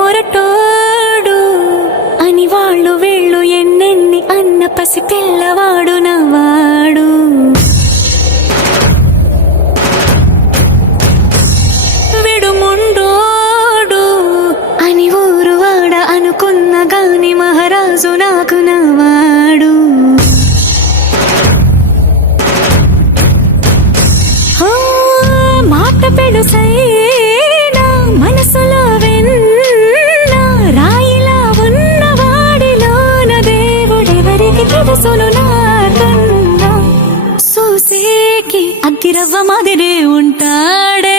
మొరటోడు అని వాళ్ళు వీళ్ళు ఎన్నెన్ని అన్న పసి పిల్లవాడు నవ్వాడు. విడుముండోడు అని ఊరు వాడ అనుకున్న గాని మహారాజు నాకు నవ్వాడు. మాట పెడుసైనా మనసులో వెన్న రాయిలా ఉన్నవాడిలోన దేవుడెవరికి తెలుసును నాకన్నా. చూసేకి అగ్గిరవ్వ మాదిరే ఉంటాడే